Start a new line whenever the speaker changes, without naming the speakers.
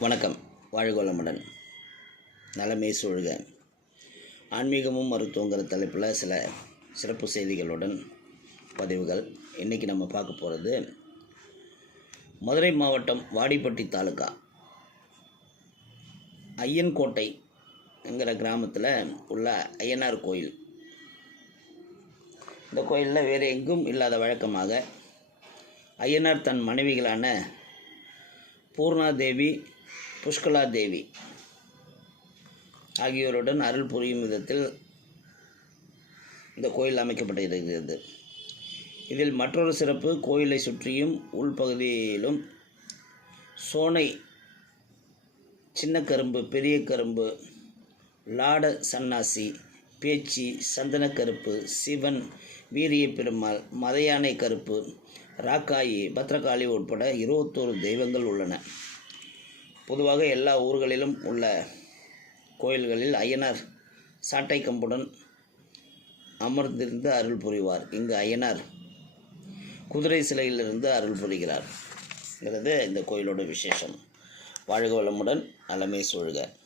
வணக்கம். வாழ்கோளமுடன். நலமே சூழ்க. ஆன்மீகமும் மருத்துவங்கிற தலைப்பில் சில சிறப்பு செய்திகளுடன் பதிவுகள். இன்றைக்கி நம்ம பார்க்க போகிறது மதுரை மாவட்டம் வாடிப்பட்டி தாலுக்கா ஐயன்கோட்டை என்கிற கிராமத்தில் உள்ள ஐயனார் கோயில். இந்த கோயிலில் வேறு எங்கும் இல்லாத வழக்கமாக ஐயனார் தன் மனைவிகளான பூர்ணாதேவி புஷ்கலா தேவி ஆகியோருடன் அருள் புரியும் விதத்தில் இந்த கோயில் அமைக்கப்பட்டிருக்கிறது. இதில் மற்றொரு சிறப்பு கோயிலை சுற்றியும் உள்பகுதியிலும் சோனை சின்ன கரும்பு பெரிய கரும்பு லாட சன்னாசி பேச்சி சந்தன கருப்பு சிவன் வீரிய பெருமாள் மதையானை கருப்பு ராக்காயி பத்ரகாளி உட்பட இருபத்தோரு தெய்வங்கள் உள்ளன. பொதுவாக எல்லா ஊர்களிலும் உள்ள கோயில்களில் ஐயனார் சாட்டை கம்புடன் அமர்ந்திருந்து அருள் புரிவார். இங்கு ஐயனார் குதிரை சிலையிலிருந்து அருள் புரிகிறார். இந்த கோயிலோட விசேஷம். வாழ்க வளமுடன் அலமே சூழ்க.